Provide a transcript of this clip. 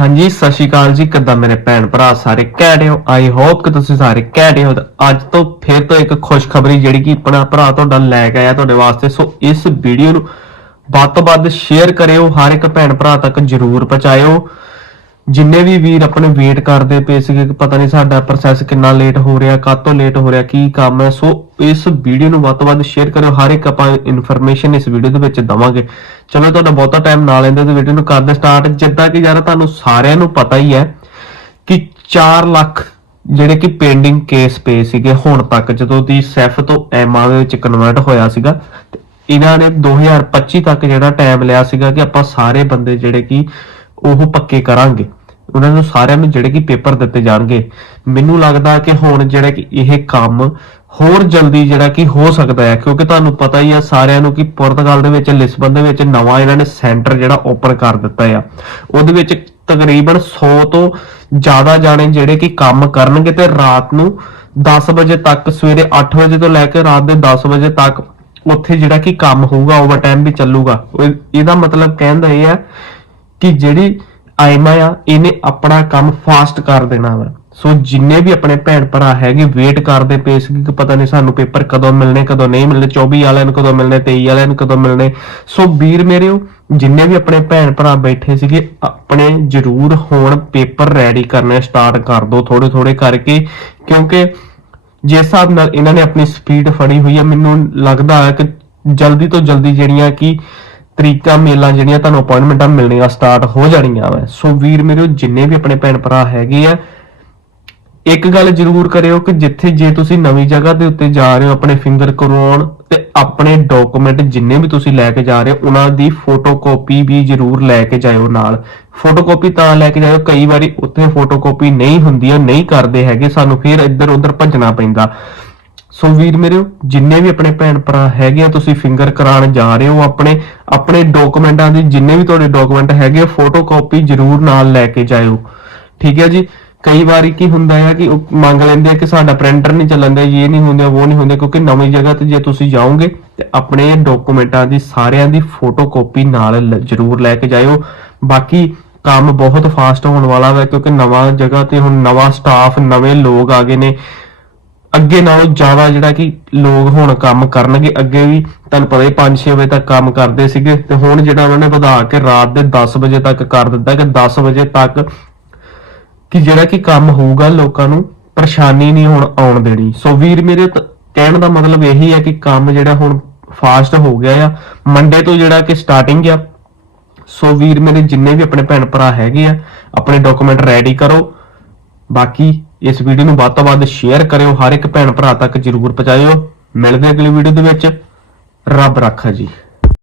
ਹਾਂਜੀ, ਸਤਿ ਸ਼੍ਰੀ ਅਕਾਲ ਜੀ। ਕਿੱਦਾਂ ਮੇਰੇ ਭੈਣ ਭਰਾ ਸਾਰੇ ਘੈਂਟ ਹੋ? ਆਈ ਹੋਪ ਕਿ ਤੁਸੀਂ ਸਾਰੇ ਘੈਂਟ ਹੋ। ਅੱਜ ਤੋਂ ਫਿਰ ਤੋਂ ਇੱਕ ਖੁਸ਼ਖਬਰੀ ਜਿਹੜੀ ਕਿ ਆਪਣਾ ਭਰਾ ਤੁਹਾਡਾ ਲੈ ਕੇ ਆਇਆ ਤੁਹਾਡੇ ਵਾਸਤੇ। ਸੋ ਇਸ ਵੀਡੀਓ ਨੂੰ ਵੱਧ ਤੋਂ ਵੱਧ ਸ਼ੇਅਰ ਕਰਿਓ। ਹਰ ਇੱਕ ਭੈਣ ਭਰਾ ਤੱਕ ਜਰੂਰ ਪਹੁੰਚਾਇਓ। ਜਿੰਨੇ ਵੀ ਵੀਰ ਆਪਣੇ ਵੇਟ ਕਰਦੇ ਪਏ ਸੀਗੇ ਕਿ ਪਤਾ ਨਹੀਂ ਸਾਡਾ ਪ੍ਰੋਸੈਸ ਕਿੰਨਾ ਲੇਟ ਹੋ ਰਿਹਾ ਕਾਤੋਂ ਲੇਟ ਹੋ ਰਿਹਾ, ਕੀ ਕੰਮ ਹੈ, ਸੋ ਇਸ ਵੀਡੀਓ ਨੂੰ ਵੱਧ ਤੋਂ ਵੱਧ ਸ਼ੇਅਰ ਕਰਿਓ। ਹਰ ਇੱਕ ਆਪਾਂ ਇਨਫੋਰਮੇਸ਼ਨ ਇਸ ਵੀਡੀਓ ਦੇ ਵਿੱਚ ਦਵਾਂਗੇ। ਚਲੋ, ਤੁਹਾਡਾ ਬਹੁਤਾ ਟਾਈਮ ਨਾ ਲੈਂਦੇ ਤੇ ਵੀਡੀਓ ਨੂੰ ਕਰਦੇ ਸਟਾਰਟ ਜਿੱਦਾਂ ਕਿ ਯਾਰ ਤੁਹਾਨੂੰ ਸਾਰਿਆਂ ਨੂੰ ਪਤਾ ਹੀ ਹੈ ਕਿ 4 ਲੱਖ ਜਿਹੜੇ ਕਿ ਪੈਂਡਿੰਗ ਕੇਸ ਪਏ ਸੀਗੇ ਹੁਣ ਤੱਕ, ਜਦੋਂ ਦੀ ਸੈਫ ਤੋਂ ਐਮਆ ਦੇ ਵਿੱਚ ਕਨਵਰਟ ਹੋਇਆ ਸੀਗਾ, ਤੇ ਇਹਨਾਂ ਨੇ 2025 ਤੱਕ ਜਿਹੜਾ ਟਾਈਮ ਲਿਆ ਸੀਗਾ ਕਿ ਆਪਾਂ ਸਾਰੇ ਬੰਦੇ ਜਿਹੜੇ ਕਿ ਉਹ ਪੱਕੇ ਕਰਾਂਗੇ। ਉਹਨਾਂ ਨੂੰ ਸਾਰਿਆਂ ਨੂੰ ਜਿਹੜੇ ਕਿ ਪੇਪਰ ਦਿੱਤੇ ਜਾਣਗੇ। ਮੈਨੂੰ ਲੱਗਦਾ ਕਿ ਹੁਣ ਜਿਹੜਾ ਕਿ ਇਹ ਕੰਮ ਹੋਰ ਜਲਦੀ ਜਿਹੜਾ ਕਿ ਹੋ ਸਕਦਾ ਹੈ, ਕਿਉਂਕਿ ਤੁਹਾਨੂੰ ਪਤਾ ਹੀ ਆ ਸਾਰਿਆਂ ਨੂੰ ਕਿ ਪੁਰਤਗਾਲ ਦੇ ਵਿੱਚ, ਲਿਸਬਨ ਦੇ ਵਿੱਚ ਨਵਾਂ ਇਹਨਾਂ ਨੇ ਸੈਂਟਰ ਜਿਹੜਾ ਓਪਨ ਕਰ ਦਿੱਤਾ ਆ। ਉਹਦੇ ਵਿੱਚ ਤਕਰੀਬਨ 100 ਤੋਂ ਜ਼ਿਆਦਾ ਜਾਣੇ ਜਿਹੜੇ ਕਿ ਕੰਮ ਕਰਨਗੇ ਤੇ ਰਾਤ ਨੂੰ 10 ਵਜੇ ਤੱਕ, ਸਵੇਰੇ 8 ਵਜੇ ਤੋਂ ਲੈ ਕੇ ਰਾਤ ਦੇ 10 ਵਜੇ ਤੱਕ ਉੱਥੇ ਜਿਹੜਾ ਕਿ ਕੰਮ ਹੋਊਗਾ ਓਵਰਟਾਈਮ ਵੀ ਚੱਲੂਗਾ। ਉਹ- ਇਹਦਾ ਮਤਲਬ ਕਹਿਣ ਦਾ ਇਹ ਹੈ ਕਿ ਜਿਹੜੀ ਆਇਮਾ ਆ, ਇਹਨੇ ਆਪਣਾ ਕੰਮ ਫਾਸਟ ਕਰ ਦੇਣਾ ਵਾ। ਸੋ ਜਿੰਨੇ ਵੀ ਆਪਣੇ ਭੈਣ ਭਰਾ ਹੈਗੇ ਵੇਟ ਕਰਦੇ ਪਏ ਸੀ ਕਿ ਪਤਾ ਨਹੀਂ ਸਾਨੂੰ ਪੇਪਰ ਕਦੋਂ ਮਿਲਣੇ, ਕਦੋਂ ਨਹੀਂ ਮਿਲਣੇ 24 ਵਾਲਿਆਂ ਨੂੰ ਕਦੋਂ ਮਿਲਣੇ 23 ਵਾਲਿਆਂ ਨੂੰ ਕਦੋਂ ਮਿਲਣੇ। ਸੋ ਵੀਰ ਮੇਰਿਓ ਜਿੰਨੇ ਵੀ ਆਪਣੇ ਭੈਣ ਭਰਾ ਬੈਠੇ ਸੀਗੇ, ਆਪਣੇ ਜਰੂਰ ਹੁਣ ਪੇਪਰ ਰੈਡੀ ਕਰਨੇ ਸਟਾਰਟ ਕਰ ਦਿਓ ਥੋੜੇ ਥੋੜੇ ਕਰਕੇ, ਕਿਉਂਕਿ ਜਿਸ ਹਿਸਾਬ ਨਾਲ ਇਹਨਾਂ ਨੇ ਆਪਣੀ ਸਪੀਡ ਫੜੀ ਹੋਈ ਹੈ ਮੈਨੂੰ ਲੱਗਦਾ ਹੈ ਕਿ ਜਲਦੀ ਤੋਂ ਜਲਦੀ ਜਿਹੜੀਆਂ ਕਿ ਤਰੀਕਾ ਮੇਲਾਂ ਜਿਹੜੀਆਂ ਤੁਹਾਨੂੰ ਅਪਾਇੰਟਮੈਂਟਾਂ ਮਿਲਣੀਆਂ ਸਟਾਰਟ ਹੋ ਜਾਣੀਆਂ ਵਾ। ਸੋ ਵੀਰ ਮੇਰੇ ਜਿੰਨੇ ਵੀ ਆਪਣੇ ਭੈਣ ਭਰਾ ਹੈਗੇ ਆ, ਇੱਕ ਗੱਲ ਜ਼ਰੂਰ ਕਰਿਓ ਕਿ ਜਿੱਥੇ ਜੇ ਤੁਸੀਂ ਨਵੀਂ ਜਗ੍ਹਾ ਦੇ ਉੱਤੇ ਜਾ ਰਹੇ ਹੋ, ਆਪਣੇ ਫਿੰਗਰ ਕਰਵਾਉਣ ਤੇ ਆਪਣੇ ਡਾਕੂਮੈਂਟ ਜਿੰਨੇ ਵੀ ਤੁਸੀਂ ਲੈ ਕੇ ਜਾ ਰਹੇ ਹੋ, ਉਹਨਾਂ ਦੀ ਫੋਟੋਕਾਪੀ ਵੀ ਜ਼ਰੂਰ ਲੈ ਕੇ ਜਾਇਓ ਨਾਲ। ਫੋਟੋਕਾਪੀ ਤਾਂ ਲੈ ਕੇ ਜਾਇਓ, ਕਈ ਵਾਰੀ ਉੱਥੇ ਫੋਟੋਕਾਪੀ ਨਹੀਂ ਹੁੰਦੀ ਉਹ ਨਹੀਂ ਕਰਦੇ ਹੈਗੇ, ਸਾਨੂੰ ਫਿਰ ਇੱਧਰ ਉੱਧਰ ਭੱਜਣਾ ਪੈਂਦਾ। ਸੋ ਵੀਰ ਮੇਰੇ, ਜਿੰਨੇ ਵੀ ਆਪਣੇ ਭੈਣ ਭਰਾ ਹੈਗੇ ਆ, ਤੁਸੀਂ ਫਿੰਗਰ ਕਰਾਉਣ ਜਾ ਰਹੇ ਹੋ, ਆਪਣੇ ਆਪਣੇ ਡਾਕੂਮੈਂਟਾਂ ਦੀ ਜਿੰਨੇ ਵੀ ਤੁਹਾਡੇ ਡਾਕੂਮੈਂਟ ਹੈਗੇ ਫੋਟੋਕਾਪੀ ਜ਼ਰੂਰ ਨਾਲ ਲੈ ਕੇ ਜਾਇਓ। ਠੀਕ ਹੈ ਜੀ? ਕਈ ਵਾਰੀ ਕੀ ਹੁੰਦਾ ਹੈ ਕਿ ਉਹ ਮੰਗ ਲੈਂਦੇ ਆ ਕਿ ਸਾਡਾ ਪ੍ਰਿੰਟਰ ਨਹੀਂ ਚੱਲਦਾ ਇਹ ਨਹੀਂ ਹੁੰਦਾ ਉਹ ਨਹੀਂ ਹੁੰਦਾ, ਕਿਉਂਕਿ ਨਵੀਂ ਜਗ੍ਹਾ ਤੇ ਜੇ ਤੁਸੀਂ ਜਾਓਗੇ, ਤੇ ਆਪਣੇ ਡਾਕੂਮੈਂਟਾਂ ਦੀ ਸਾਰਿਆਂ ਦੀ ਫੋਟੋ ਕਾਪੀ ਨਾਲ ਜ਼ਰੂਰ ਲੈ ਕੇ ਜਾਇਓ। ਬਾਕੀ ਕੰਮ ਬਹੁਤ ਫਾਸਟ ਹੋਣ ਵਾਲਾ ਹੈ ਕਿਉਂਕਿ ਨਵਾਂ ਜਗ੍ਹਾ ਤੇ ਹੁਣ ਨਵਾਂ ਸਟਾਫ ਨਵੇਂ ਲੋਕ ਆ ਗਏ ਨੇ। ਅੱਗੇ ਨਾਲੋਂ ਜ਼ਿਆਦਾ ਜਿਹੜਾ ਕਿ ਲੋਕ ਹੁਣ ਕੰਮ ਕਰਨਗੇ, ਅੱਗੇ ਵੀ ਤੁਹਾਨੂੰ ਪਤਾ ਹੀ 5-6 ਵਜੇ ਤੱਕ ਕੰਮ ਕਰਦੇ ਸੀਗੇ ਤੇ ਹੁਣ ਜਿਹੜਾ ਉਹਨਾਂ ਨੇ ਵਧਾ ਕੇ ਰਾਤ ਦੇ 10 ਵਜੇ ਤੱਕ ਕਰ ਦਿੱਤਾ ਕਿ 10 ਵਜੇ ਤੱਕ ਕਿ ਜਿਹੜਾ ਕਿ ਕੰਮ ਹੋਊਗਾ ਲੋਕਾਂ ਨੂੰ ਪਰੇਸ਼ਾਨੀ ਨਹੀਂ ਹੁਣ ਆਉਣ ਦੇਣੀ। ਸੋ ਵੀਰ ਮੇਰੇ ਕਹਿਣ ਦਾ ਮਤਲਬ ਇਹੀ ਹੈ ਕਿ ਕੰਮ ਜਿਹੜਾ ਹੁਣ ਫਾਸਟ ਹੋ ਗਿਆ ਆ ਮੰਡੇ ਤੋਂ ਜਿਹੜਾ ਕਿ ਸਟਾਰਟਿੰਗ ਆ। ਸੋ ਵੀਰ ਮੇਰੇ ਜਿੰਨੇ ਵੀ ਆਪਣੇ ਭੈਣ ਭਰਾ ਹੈਗੇ ਆ, ਆਪਣੇ ਡਾਕੂਮੈਂਟ ਰੈਡੀ ਕਰੋ। ਬਾਕੀ ਇਸ ਵੀਡੀਓ ਨੂੰ ਵੱਧ ਤੋਂ ਵੱਧ ਸ਼ੇਅਰ ਕਰਿਓ, ਹਰ ਇੱਕ ਭੈਣ ਭਰਾ ਤੱਕ ਜਰੂਰ ਪਹੁੰਚਾਇਓ। ਮਿਲਦੇ ਅਗਲੀ ਵੀਡੀਓ ਦੇ ਵਿੱਚ। ਰੱਬ ਰਾਖਾ ਜੀ।